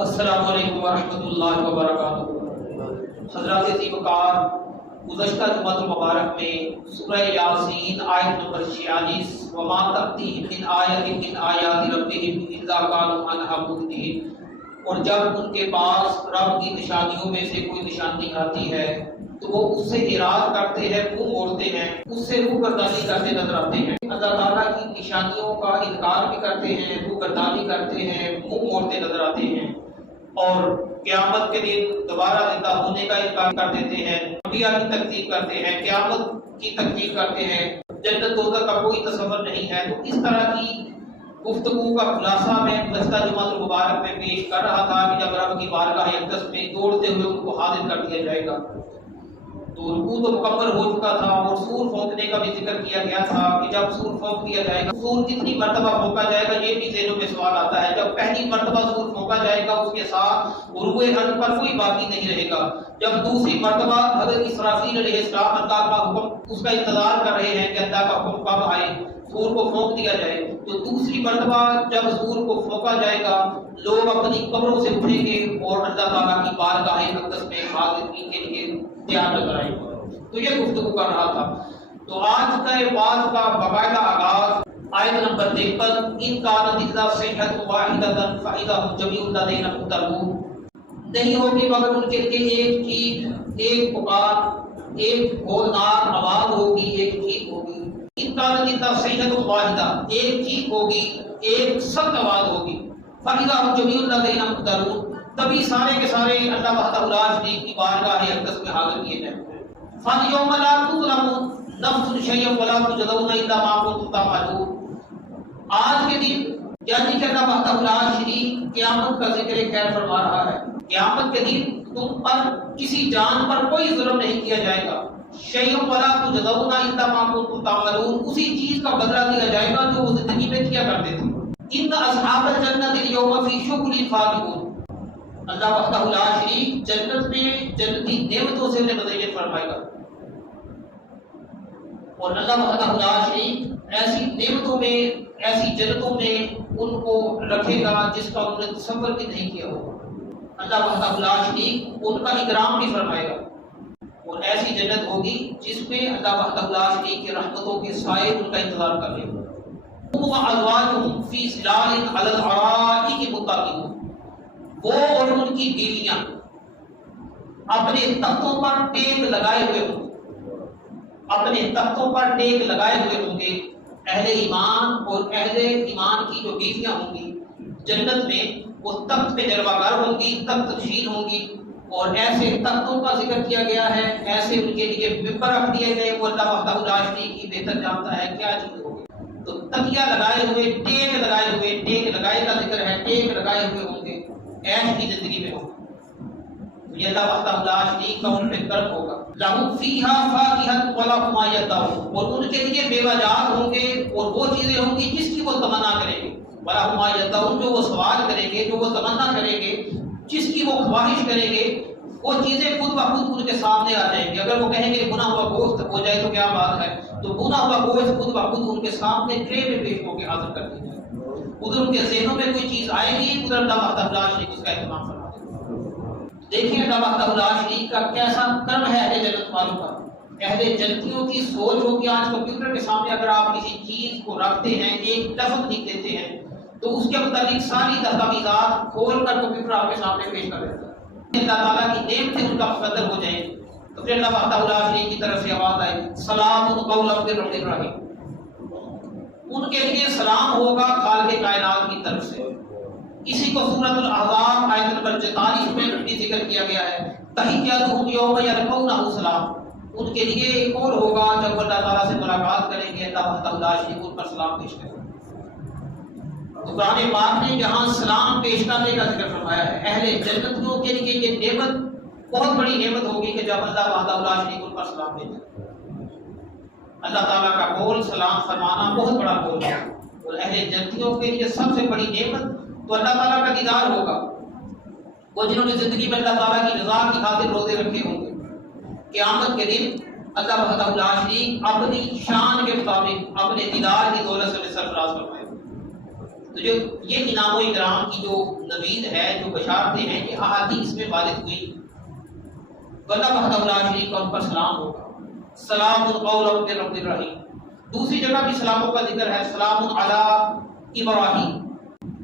السلام علیکم ورحمۃ اللہ وبرکاتہ۔ حضرات عزیز وقار، گزشتہ جمعہ المبارک میں سورہ یاسین آیت نمبر 46 وما تأتیہم من آیۃ من آیات ربہم الا کانوا عنہا معرضین، اور جب ان کے پاس رب کی نشانیوں میں سے کوئی نشانی آتی ہے تو وہ اس سے اعراض کرتے ہیں، منہ موڑتے ہیں، اس سے روگردانی کرتے نظر آتے ہیں۔ اللہ تعالیٰ کی نشانیوں کا انکار بھی کرتے ہیں، روگردانی کرتے ہیں، منہ موڑتے نظر آتے ہیں، اور قیامت کے دن دوبارہ زندہ ہونے کا انکار کر دیتے ہیں، انبیاء کی تکذیب کرتے ہیں، قیامت کی تکذیب کرتے ہیں، جنت دوزخ کا کوئی تصور نہیں ہے۔ تو اس طرح کی گفتگو کا خلاصہ میں گزشتہ جمعہ المبارک میں پیش کر رہا تھا کہ جب رب کی بارگاہ اقدس میں دوڑتے ہوئے ان کو حاضر کر دیا جائے گا تو رکوع تو مکمل ہو چکا تھا، اور سور پھونکنے کا بھی ذکر کیا گیا تھا کہ جب سور پھونک دیا جائے گا، سور کتنی مرتبہ پھونکا جائے گا یہ بھی ذہنوں میں سوال آتا ہے۔ جب پہلی مرتبہ سور پھونکا جائے گا اس کے ساتھ عروے رن پر کوئی باقی نہیں رہے گا۔ جب دوسری مرتبہ حضرت اسرافیل علیہ السلام اللہ کا حکم اس کا انتظار کر رہے ہیں کہ اللہ کا حکم کب آئے، سور کو پھونک دیا جائے، تو دوسری مرتبہ جب سور کو پھونکا جائے گا لوگ اپنی قبروں سے اٹھیں گے اور اللہ تعالیٰ کی بارگاہ اقدس میں حاضری کے لیے تیار نظر آئیں گے۔ تو یہ گفتگو کر رہا تھا۔ تو آج کا واعظ کا باقاعدہ آغاز آیت نمبر 53 ان کانت الا صیحۃ واحدۃ فاذا هم جميع لدینا محضرون، نہیں ہوگی مگر ان کے لیے ایک چیخ، ایک پکار، ایک ہولناک آواز ہوگی، ایک چیخ ہوگی۔ ان کانت الا صیحۃ واحدہ، ایک چیخ ہوگی، ایک سخت آواز ہوگی۔ فاذا هم جميع لدینا محضرون، تبھی سارے کے سارے اللہ وحدہ لا شریک کی بارگاہ اقدس میں حاضر کیے جائیں گے۔ فَالْيَوْمَ لَا تُظْلَمُ نَفْسٌ شَيْئًا وَلَا تُجْزَوْنَ إِلَّا مَا كُنتُمْ تَعْمَلُونَ، آج کے دن یعنی کہ اللہ وحدہ لا شریک قیامت کا ذکر خیر فرما رہا ہے۔ قیامت کے دن تم پر کسی جان پر کوئی ظلم نہیں کیا جائے گا۔ شَيْئًا وَلَا تُجْزَوْنَ إِلَّا مَا كُنتُمْ تَعْمَلُونَ، اسی چیز کا بدلہ دیا جائے گا جو وہ زندگی میں کیا کرتے تھے۔ إِنَّ أَصْحَابَ الْجَنَّةِ الْيَوْمَ فِي شُغُلٍ فَاكِهُونَ، اللہ وحدہ لا شریک جنت میں جنتی نعمتوں سے انہیں مزید فرمائے گا، اور اللہ وحدہ لا شریک ایسی نعمتوں میں، ایسی جنتوں میں ان کو رکھے گا جس کا انہوں نے تصور بھی نہیں کیا ہوگا۔ اللہ وحدہ لا شریک ان کا اکرام بھی فرمائے گا، اور ایسی جنت ہوگی جس میں اللہ وحدہ لا شریک کے رحمتوں کے سائے ان کا انتظار کر رہے ہیں۔ وَأَزْوَاجُهُمْ فِي ظِلَالٍ عَلَى الْأَرَائِكِ مُتَّكِئُونَ، وہ اور ان کی بیویاں اپنے تختوں پر ٹیک لگائے ہوئے ہوں گے، اپنے تختوں پر ٹیک لگائے ہوئے ہوں گے۔ اہل ایمان اور اہل ایمان کی جو بیویاں ہوں گی جنت میں وہ تخت پہ جلوہ گر ہوں گی، تخت نشین ہوں گی، اور ایسے تختوں کا ذکر کیا گیا ہے، ایسے ان کے لیے ممبر رکھ دیے گئے۔ وہ اللہ وحدہ لا شریک کی بہتر جانتا ہے کیا چیز ہوگی۔ تو تکیہ لگائے ہوئے، ٹیک لگائے ہوئے، ٹیک لگائے کا ذکر ہے، ٹیک لگائے ہوئے ہوں گے، ایش کی زندگی میں ہوگا۔ یہ اللہ وحدہ لا شریک کا ان پہ کرم ہوگا۔ لَهُمْ فِيهَا فَاكِهَةٌ وَلَهُمْ مَا يَدَّعُونَ، اور ان کے لیے میوہ جات ہوں گے اور وہ چیزیں ہوں گی جس کی وہ تمنا کریں گے۔ وَلَهُمْ مَا يَدَّعُونَ، جو وہ سوال کریں گے، جو وہ تمنا کریں گے، جس کی وہ خواہش کریں گے، وہ چیزیں خود بخود ان کے سامنے آ جائیں گی۔ اگر وہ کہیں گے بنا ہوا گوشت ہو جائے تو کیا بات ہے، تو بنا ہوا گوشت خود بخود ان کے سامنے ٹرے میں پیش ہو کے حاضر کر دی جائے گی۔ ادھر ان کے ذہنوں میں کوئی چیز آئے گی، ادھر اللہ وحدہ لا شریک اس کا اہتمام فرما دے گا۔ دیکھیں اللہ وحدہ لا شریک کا کیسا کرم ہے اہل جنت والوں کا۔ اہل جنتیوں کی سوچ ہوگی، آج کمپیوٹر کے سامنے اگر آپ کسی چیز کو رکھتے ہیں، ایک لفظ لکھ دیتے ہیں تو اس کے متعلق ساری دستاویزات کھول کر کمپیوٹر آپ کے سامنے پیش کر دیتا ہے۔ اللہ تعالیٰ کی نعمتیں ان کا مقدر ہو جائیں تو پھر اللہ وحدہ لا شریک کی طرف سے آواز آئے سلام قولا من رب الرحیم، ان کے لیے سلام ہوگا خالق کائنات کی طرف سے۔ اسی کو سورۃ الاحزاب آیت نمبر 44 میں بھی ذکر کیا گیا ہے، تحیتہم یوم یلقونہ سلام، ان کے لیے ایک اور ہوگا جب اللہ تعالیٰ سے ملاقات کریں گے اللہ وحدہ لا شریک ان پر سلام پیش کریں گے۔ تو قرآن پاک نے جہاں سلام پیش کرنے کا ذکر فرمایا ہے، اہل جنتوں کے لیے یہ نعمت بہت بڑی نعمت ہوگی کہ جب اللہ وحدہ لا شریک ان پر سلام بھیجے۔ اللہ تعالیٰ کا قول سلام فرمانا بہت بڑا قول ہے، اور اہل جنتیوں کے لیے سب سے بڑی نعمت تو اللہ تعالیٰ کا دیدار ہوگا۔ وہ جنہوں نے زندگی میں اللہ تعالیٰ کی رضا کی خاطر روزے رکھے ہوں گے، قیامت کے دن اللہ وحدہ لا شریک اپنی شان کے مطابق اپنے دیدار کی دولت سے سرفراز فرمائے گا۔ تو جو یہ انعام و اکرام کی جو نوید ہے، جو بشارتیں ہیں، یہ احادیث میں وارد ہوئی. اللہ وحدہ لا شریک کا ان پر سلام ہوگا. سلام قولا من رب الرحیم. دوسری جگہ بھی سلاموں کا ذکر ہے. سلام علی ابراہیم،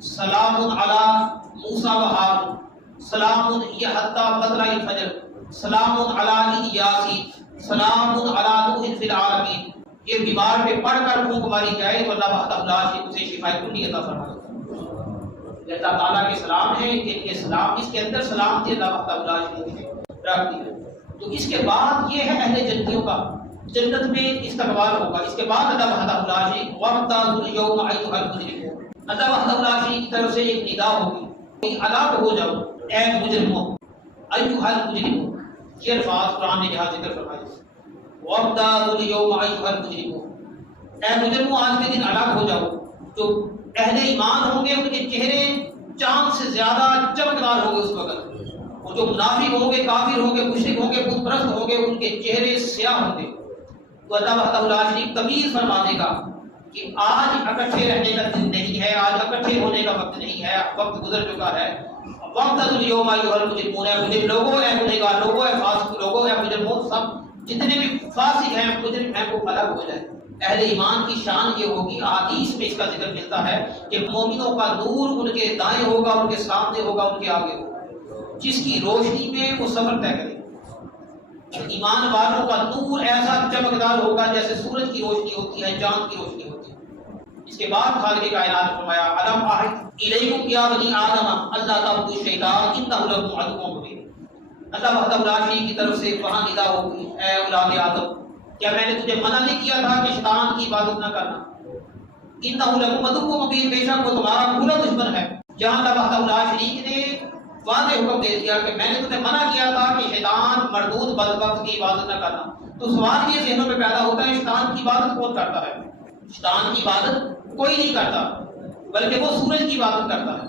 سلام علی موسیٰ و ہارون، سلام یہ حتی مطلع الفجر، سلام علی یاسین، سلام علی نوح فی العالمین. یہ بیمار پہ پڑھ کر پھونک ماری جائے تو اللہ وحدہ لا شریک سے شفا کلی عطا فرمائے. اللہ تعالیٰ کے سلام ہے کہ یہ سلام، اس کے اندر سلام تھی اللہ وحدہ لا شریک نے رکھ دیا. تو اس کے بعد یہ ہے اہل جنتیوں کا، جنت میں استقبال ہوگا. اس کے بعد اللہ وحدہ لا شریک وَامْتَازُوا الْيَوْمَ أَيُّهَا الْمُجْرِمُونَ، اللہ وحدہ لا شریک کی طرف سے ایک ندا ہوگی، ہلاک ہو جاؤ اے مجرموں. أَيُّهَا الْمُجْرِمُونَ، یہ الفاظ قرآن نے یہاں ذکر فرمائے. وَامْتَازُوا الْيَوْمَ أَيُّهَا الْمُجْرِمُونَ، اے مجرموں آج کے دن ہلاک ہو جاؤ. جو اہل ایمان ہوں گے ان کے چہرے چاند سے زیادہ چمکدار ہوں گے اس وقت، اور جو منافق ہوں گے، کافر ہوں گے، مشرک ہوں گے، بت پرست ہوں گے، ان کے چہرے سیاہ ہوں گے. تو اللہ وحدہ لا شریک تمیز فرما دے گا کہ آج اکٹھے رہنے کا دن نہیں ہے، آج اکٹھے ہونے کا وقت نہیں ہے، وقت گزر چکا ہے. وَامْتَازُوا الْيَوْمَ أَيُّهَا الْمُجْرِمُونَ، مجرم لوگوں، اے گنہگار لوگوں، اے فاسق لوگوں، اے مجرموں، سب جتنے بھی فاسق ہیں، مجرم ہیں، وہ الگ ہو جائیں. اہل ایمان کی شان یہ ہوگی، احادیث میں اس کا ذکر ملتا ہے کہ مومنوں کا نور ان کے دائیں ہوگا، ان کے سامنے ہوگا، ان کے آگے ہوگا، جس کی روشنی میں وہ سفر طے کرے. ایمان والوں کا نور ایسا چمکدار ہوگا جیسے سورج کی روشنی ہوتی ہے، چاند کی روشنی ہوتی ہے. اس کے بعد خالق کائنات نے فرمایا الم اعهد الیکم یا بنی آدم الا تعبدوا الشیطان انہ لکم عدو مبین. اللہ وحدہ لا شریک کی طرف سے وہاں ندا ہوگی، اے اولاد آدم، کیا میں نے تجھے منع نہیں کیا تھا کہ شیطان کی عبادت نہ کرنا؟ انہ لکم عدو مبین، بے شک وہ تمہارا پورا دشمن ہے. جہاں اللہ وحدہ لا شریک نے واضح حکم دے دیا کہ میں نے تمہیں منع کیا تھا کہ شیطان مردود بدبخت کی عبادت نہ کرنا، تو سوال یہ ذہنوں میں پیدا ہوتا ہے شیطان کی عبادت کون کرتا ہے؟ شیطان کی عبادت کوئی نہیں کرتا، بلکہ وہ سورج کی عبادت کرتا ہے.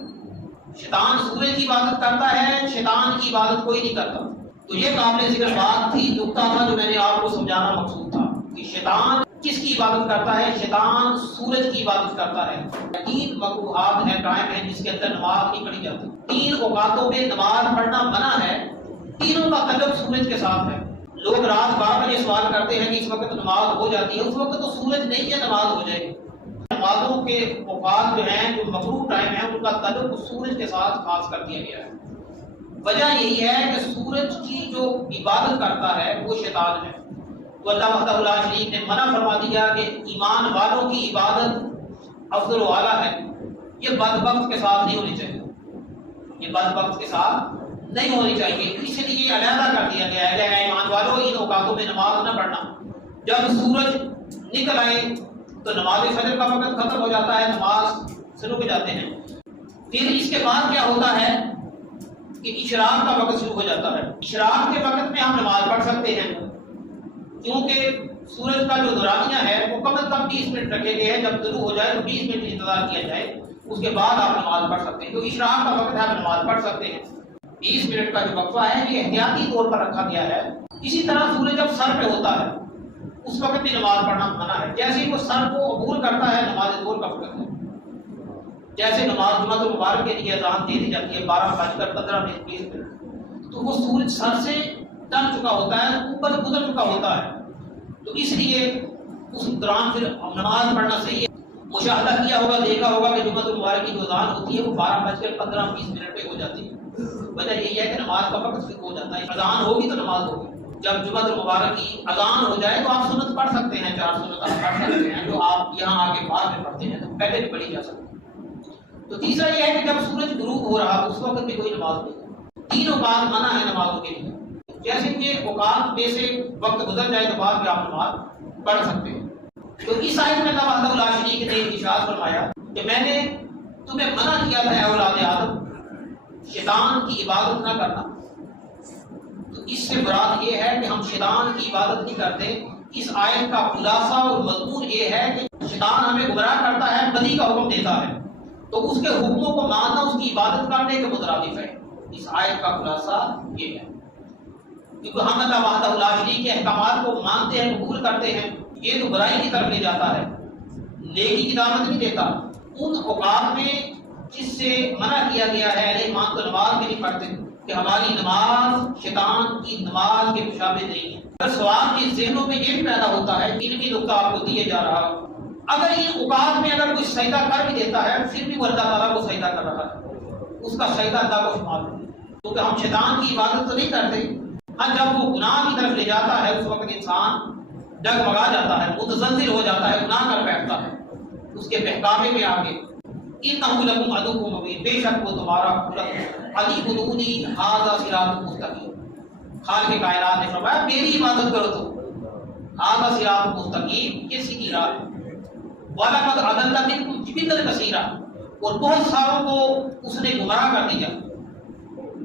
شیطان سورج کی عبادت کرتا ہے، شیطان کی عبادت کوئی نہیں کرتا. تو یہ قابل ذکر بات تھی، نقطہ تھا جو میں نے آپ کو سمجھانا مقصود تھا کہ شیطان کس کی عبادت کرتا ہے. شیطان سورج کی عبادت کرتا ہے. 3 مکروہات ہیں قائم ہیں جس کے اندر نماز نہیں پڑھی جاتی. 3 اوقاتوں میں نماز پڑھنا منع ہے، تینوں کا تعلق سورج کے ساتھ ہے. لوگ رات 12 بجے سوال کرتے ہیں کہ اس وقت نماز ہو جاتی ہے، اس وقت تو سورج نہیں ہے، نماز ہو جائے گی. نمازوں کے اوقات جو ہیں، جو مکروہ ٹائم ہے، ان کا تعلق سورج کے ساتھ خاص کر دیا گیا ہے. وجہ یہی ہے کہ سورج کی جو عبادت کرتا ہے وہ شیطان ہے. تو اللہ وحدہ لا شریک نے منع فرما دیا کہ ایمان والوں کی عبادت افضل و اعلیٰ ہے، یہ بدبخت کے ساتھ نہیں ہونی چاہیے، یہ بدبخت کے ساتھ نہیں ہونی چاہیے. اس لیے علیحدہ کر دیا گیا ہے کہ ایمان والوں ان اوقاتوں میں نماز نہ پڑھنا. جب سورج نکل آئے تو نماز فجر کا وقت ختم ہو جاتا ہے، نماز سے رک جاتے ہیں. پھر اس کے بعد کیا ہوتا ہے کہ اشراق کا وقت شروع ہو جاتا ہے. اشراق کے وقت میں ہم نماز پڑھ سکتے ہیں کیونکہ سورج کا جو دورانیہ ہے وہ کم از کم 20 منٹ رکھے گئے ہیں. جب طلوع ہو جائے تو 20 منٹ انتظار کیا جائے، اس کے بعد آپ نماز پڑھ سکتے ہیں. تو اشراق کا وقت ہے، آپ نماز پڑھ سکتے ہیں. 20 منٹ کا جو وقفہ ہے یہ احتیاطی طور پر رکھا گیا ہے. اسی طرح سورج جب سر پہ ہوتا ہے اس وقت بھی نماز پڑھنا منع ہے. جیسے ہی وہ سر کو عبور کرتا ہے نماز ظہر کا وقت ہے. جیسے نماز جمعہ المبارک کے لیے اذان دے دی جاتی ہے 12:15 تو وہ سورج سر سے ڈر چکا ہوتا ہے، اوپر گزر چکا ہوتا ہے. تو اس لیے اس دوران پھر نماز پڑھنا صحیح ہے. مشاہدہ کیا ہوگا، دیکھا ہوگا کہ جمعہ المبارک کی جو اذان ہوتی ہے وہ 12:15 پہ ہو جاتی ہے. وجہ یہی ہے کہ نماز کا وقت فکر ہو جاتا ہے. اذان ہوگی تو نماز ہوگی. جب جمعہ المبارک کی اذان ہو جائے تو آپ سنت پڑھ سکتے ہیں، 4 سنت آپ پڑھ سکتے ہیں جو آپ یہاں آگے بعد میں پڑھتے ہیں، تو پہلے بھی پڑھی جا سکتی ہے. تو تیسرا یہ ہے کہ جب سورج غروب ہو رہا اس وقت بھی کوئی نماز نہیں. 3 اوقات منع ہے نمازوں کے لیے. جیسے کہ اوقات میں سے وقت گزر جائے تو بعد میں آپ نماز پڑھ سکتے ہیں. تو اس آیت میں اللہ وحدہ لا شریک نے ارشاد فرمایا کہ میں نے تمہیں منع کیا تھا اے اولاد آدم شیطان کی عبادت نہ کرنا. تو اس سے مراد یہ ہے کہ ہم شیطان کی عبادت نہیں کرتے. اس آیت کا خلاصہ اور مضمون یہ ہے کہ شیطان ہمیں گمراہ کرتا ہے، بدی کا حکم دیتا ہے، تو اس کے حکموں کو ماننا اس کی عبادت کرنے کے مترادف ہے. اس آیت کا خلاصہ یہ ہے. کیونکہ ہم اللہ وحدہ لا شریک کے احکامات کو مانتے ہیں، قبول کرتے ہیں، یہ تو برائی کی طرف لے جاتا ہے، نیکی کی دعوت نہیں دیتا. ان اوقات میں جس سے منع کیا گیا ہے، اہل ایمان تو نماز بھی نہیں پڑھتے کہ ہماری نماز شیطان کی نماز کے مشابہ نہیں ہے۔ اگر سوال کے ذہنوں میں یہ بھی پیدا ہوتا ہے، علمی نقطہ آپ کو دیے جا رہا، اگر ان اوقات میں اگر کوئی سجدہ کر بھی دیتا ہے پھر بھی وہ اللہ تعالیٰ کو سجدہ کر رہا ہے، اس کا سجدہ اللہ کو شمار ہے، کیونکہ ہم شیطان کی عبادت تو نہیں کرتے۔ ہاں جب وہ گناہ کی طرف لے جاتا ہے اس وقت انسان ڈگمگا جاتا ہے، متزلزل ہو جاتا ہے، گناہ کر بیٹھتا ہے، اس کے بہکاوے میں آگے انہ لکم عدو مبین، بے شک وہ تمہارا عدی ھذا صراط مستقیم۔ خالق کائنات نے فرمایا میری عبادت کرو تو ھذا صراط مستقیم، یہ سیدھی راہ ہے۔ وَلَقَدْ أَضَلَّ مِنْكُمْ جِبِلًّا كَثِيرًا، اور بہت ساروں کو اس نے گمراہ کر دیا،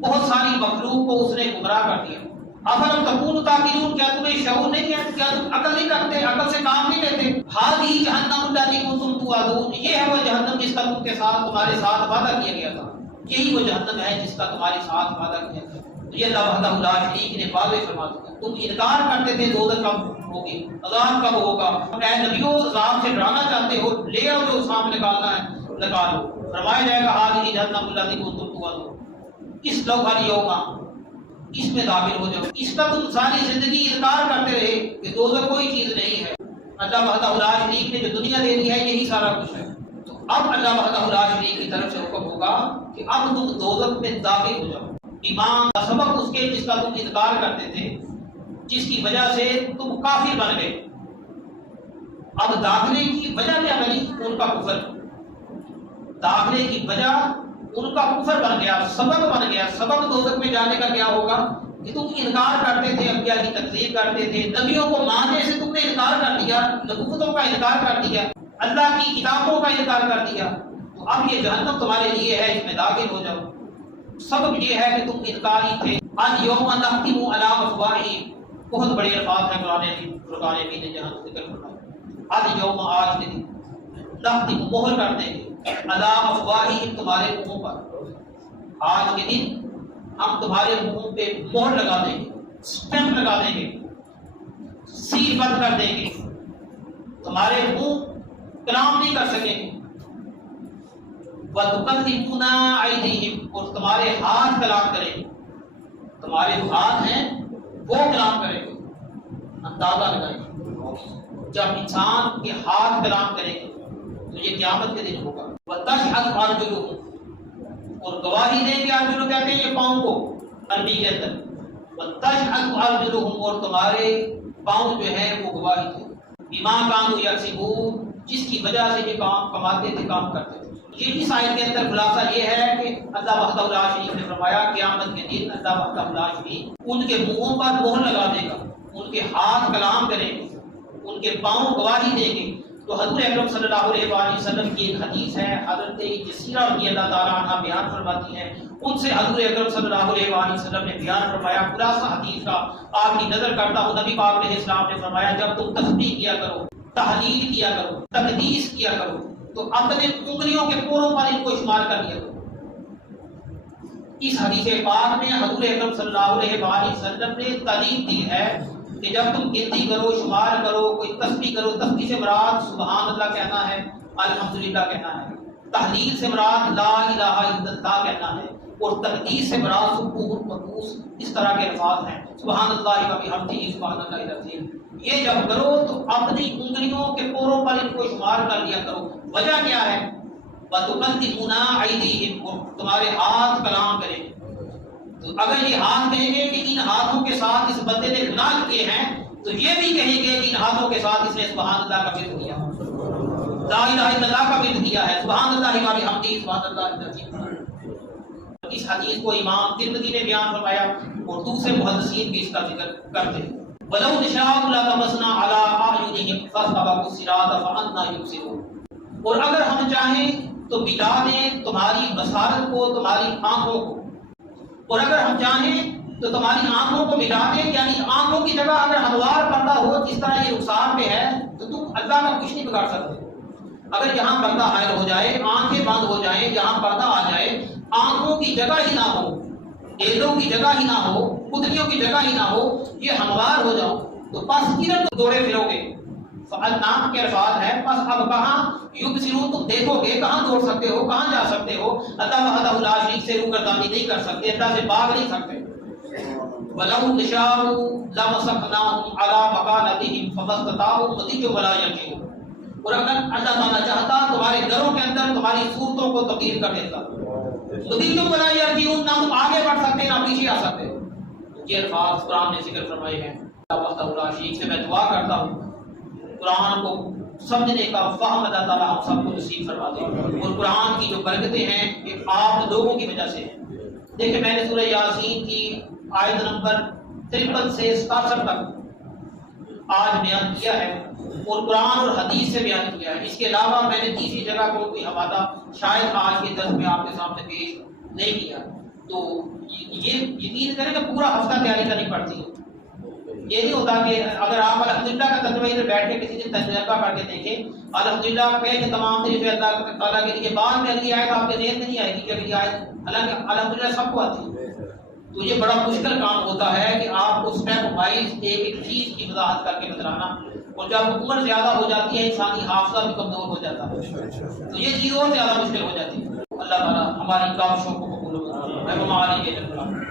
بہت ساری مخلوق کو اس نے گمراہ کر دیا۔ افلم تکونوا تعقلون، کیا تمہیں شعور نہیں ہے، کیا تم عقل نہیں کرتے، عقل سے کام نہیں لیتے؟ ھذِهِ جہنم التي كنتم توعدون، یہ ہے وہ جہنم جس کا تم کے ساتھ تمہارے ساتھ وعدہ کیا گیا تھا، یہی وہ جہنم ہے جس کا تمہارے ساتھ وعدہ کیا گیا تھا۔ یہ اللہ وحدہ لا شریک نے واضح فرما دیا۔ تم انکار کرتے تھے دوزخ کب ہوگی، عذاب کب ہوگا، اے نبیوں عذاب سے ڈرانا چاہتے ہو، لے آؤ جو سامنے نکالنا ہے نکالو۔ فرمایا جائے گا ھذِهِ جہنم التي كنتم توعدون، اس لوگ اليوم، اس میں داخل ہو جاؤ۔ اس کا تم ساری زندگی انکار کرتے رہے کہ دوزخ کوئی چیز نہیں ہے، اللہ وحدہ لا شریک نے جو دنیا دے دی ہے یہی سارا کچھ ہے۔ تو اب اللہ وحدہ لا شریک کی طرف سے حکم ہوگا کہ اب تم دوزخ میں داخل ہو جاؤ۔ ایمان کا سبب اس کے جس کا تم انکار کرتے تھے، جس کی وجہ سے تم کافر بن گئے، اب داخلے کی وجہ کیا بنی؟ ان کا کفر، داخلے کی وجہ ان کا کفر بن گیا، سبب بن گیا۔ سبب دوزخ میں جانے کا کیا ہوگا کہ تم انکار کرتے تھے، انبیاء کی تکذیب کرتے تھے، نبیوں کو ماننے سے تم نے انکار کر دیا، نبوتوں کا انکار کر دیا، اللہ کی کتابوں کا انکار کر دیا، تو اب یہ جہنم تمہارے لیے ہے، اس میں داخل ہو جاؤ۔ سبب یہ ہے کہ تم انکاری تھے۔ اليوم نختم علی افواہہم، بہت بڑے الفاظ ہیں قرآن نے جہاں ذکر فرمایا۔ اليوم، آج کے دن، نختم، مہر کر دیں گے، علی افواہہم، تمہارے منہوں پر، آج کے دن ہم تمہارے منہوں پہ مہر لگا دیں گے، اسٹیمپ لگا دیں گے، سیل بند کر دیں گے، تمہارے منہ کلام نہیں کر سکیں گے۔ وَتُكَلِّمُنَا أَيْدِيهِمْ، اور تمہارے ہاتھ کلام کریں گے، تمہارے ہاتھ ہیں وہ کلام کریں گے۔ اندازہ لگائیں، جب انسان کے ہاتھ کلام کریں گے تو یہ قیامت کے دن ہوگا۔ وَتَشْهَدُ أَرْجُلُهُمْ، اور گواہی دیں گے، ارجلو کہتے ہیں یہ پاؤں کو عربی کے اندر، وَتَشْهَدُ أَرْجُلُهُمْ، اور تمہارے پاؤں جو ہیں وہ گواہی دیں، بِمَا كَانُوا يَكْسِبُونَ، جس کی وجہ سے یہ کام کماتے تھے، کام کرتے تھے۔ یہ اس آیت کے اندر خلاصہ یہ ہے کہ اللہ وحدہ لا شریک نے فرمایا قیامت کے دن اللہ وحدہ لا شریک ان کے منہوں پر مہر لگا دے گا، ان کے ہاتھ کلام کریں گے، ان کے پاؤں گواہی دیں گے۔ تو حضور اکرم صلی اللہ علیہ وآلہ وسلم کی ایک حدیث ہے، حضرت جسیرہ رضی اللہ تعالیٰ عنہ بیان فرماتی ہیں، ان سے حضور اکرم صلی اللہ علیہ وآلہ وسلم نے بیان فرمایا، خلاصہ حدیث کا آپ کی نظر کرتا ہوں، نبی پاک علیہ السلام نے فرمایا جب تم تسبیح کیا کرو، تحلیل کیا کرو، تقدیس کیا کرو، تو اپنے انگلیوں کے پوروں پر ان کو شمار کر لیا کرو۔ اس حدیث پاک میں حضور اکرم صلی اللہ علیہ وآلہ وسلم نے تعلیم دی ہے کہ جب تم گنتی کرو، شمار کرو، کوئی تسبیح کرو، تسبیح سے مراد سبحان اللہ کہنا ہے، الحمدللہ کہنا ہے، تحلیل سے مراد لا الہ الا اللہ کہنا ہے، اور تقدیس سے مراد سبوح قدوس، اس طرح کے الفاظ ہیں، سبحان اللہ و بحمدہ، سبحان اللہ العظیم۔ یہ جب کرو تو اپنی انگلیوں کے پوروں پر ان کو شمار کر لیا کرو۔ وجہ کیا ہے؟ وَتُقَدِّمُنَا أَيْدِيهِمْ، اور تمہارے ہاتھ کلام کریں گے۔ تو اگر یہ ہاتھ کہیں گے کہ ان ہاتھوں کے ساتھ اس بندے نے گناہ کیے ہیں، تو یہ بھی کہیں گے کہ ان ہاتھوں کے ساتھ اس نے سبحان اللہ کا ورد کیا، لا الہ الا اللہ کا ورد کیا ہے، سبحان اللہ و بحمدہ، سبحان اللہ العظیم۔ اس حدیث کو امام ترمذی نے بیان فرمایا اور دوسرے محدثین بھی اس کا ذکر کرتے ہیں۔ وَلَوْ نَشَاءُ لَطَمَسْنَا عَلَىٰ أَعْيُنِهِمْ فَاسْتَبَقُوا الصِّرَاطَ فَأَنَّىٰ يُبْصِرُونَ، اور اگر ہم چاہیں تو مٹا دیں تمہاری بصارت کو، تمہاری آنکھوں کو، اور اگر ہم چاہیں تو تمہاری آنکھوں کو مٹا دیں، یعنی آنکھوں کی جگہ اگر ہموار پردہ ہو جس طرح یہ رخسار پہ ہے تو تم اللہ کا کچھ نہیں بگاڑ سکتے۔ اگر یہاں پردہ حائل ہو جائے، آنکھیں بند ہو جائیں، یہاں پردہ آ جائے، آنکھوں کی جگہ ہی نہ ہو، ایڑوں کی جگہ ہی نہ ہو، پتلیوں کی جگہ ہی نہ ہو، یہ ہموار ہو جاؤ تو بس کدھر دوڑے پھرو گے؟ فالنام کے الفاظ ہیں، بس اب کہاں یبصرون تم دیکھو گے، کہاں دوڑ سکتے ہو، کہاں جا سکتے ہو؟ اللہ وحدہ لا شریک سے روگردانی نہیں کر سکتے، اللہ سے بھاگ نہیں سکتے۔ وَلَوْ نَشَاءُ لَمَسَخْنَاهُمْ عَلَى مَكَانَتِهِمْ فَمَا اسْتَطَاعُوا مُضِيًّا وَلَا يَرْجِعُونَ۔ اور اگر اللہ تعالیٰ چاہتا تمہارے گھروں کے اندر تمہاری صورتوں کو تبدیل کر دیتا، مُضِيًّا وَلَا يَرْجِعُونَ، نہ تم آگے بڑھ سکتے نہ پیچھے آ سکتے۔ یہ الفاظ قرآن نے ذکر فرمائے ہیں۔ اللہ وحدہ لا شریک سے میں دعا کرتا ہوں قرآن کو سمجھنے کا فہم اللہ تعالیٰ ہم سب کو نصیب فرما دے، اور قرآن کی جو برکتیں ہیں یہ آپ لوگوں کی وجہ سے ہیں۔ دیکھیں میں نے سورہ یاسین کی آیت نمبر 53 سے 67 تک آج بیان کیا ہے، اور قرآن اور حدیث سے بیان کیا ہے۔ اس کے علاوہ میں نے تیسری جگہ کو کوئی حوالہ شاید آج کے درس میں آپ کے سامنے پیش نہیں کیا، تو یہ یقین کریں کہ پورا ہفتہ تیاری کرنی پڑتی ہے۔ یہ نہیں ہوتا کہ اگر آپ الحمدللہ کا ترجمہ ادھر بیٹھ کے کسی دن تجربہ کر کے دیکھیں، الحمدللہ کہ تمام طریقے اللہ تعالیٰ کے لیے، بعد میں اگلی آیت آپ کے ذہن میں نہیں آئے گی کہ اگلی آیت، حالانکہ الحمدللہ سب کو آتی ہے۔ تو یہ بڑا مشکل کام ہوتا ہے کہ آپ کو اسٹیپ وائز ایک ایک چیز کی وضاحت کر کے بتلانا، اور جب عمر زیادہ ہو جاتی ہے انسانی حافظہ بھی کمزور ہو جاتا ہے، تو یہ چیز اور زیادہ مشکل ہو جاتی ہے۔ اللہ تعالیٰ ہماری کاوشوں کو قبول فرمائے۔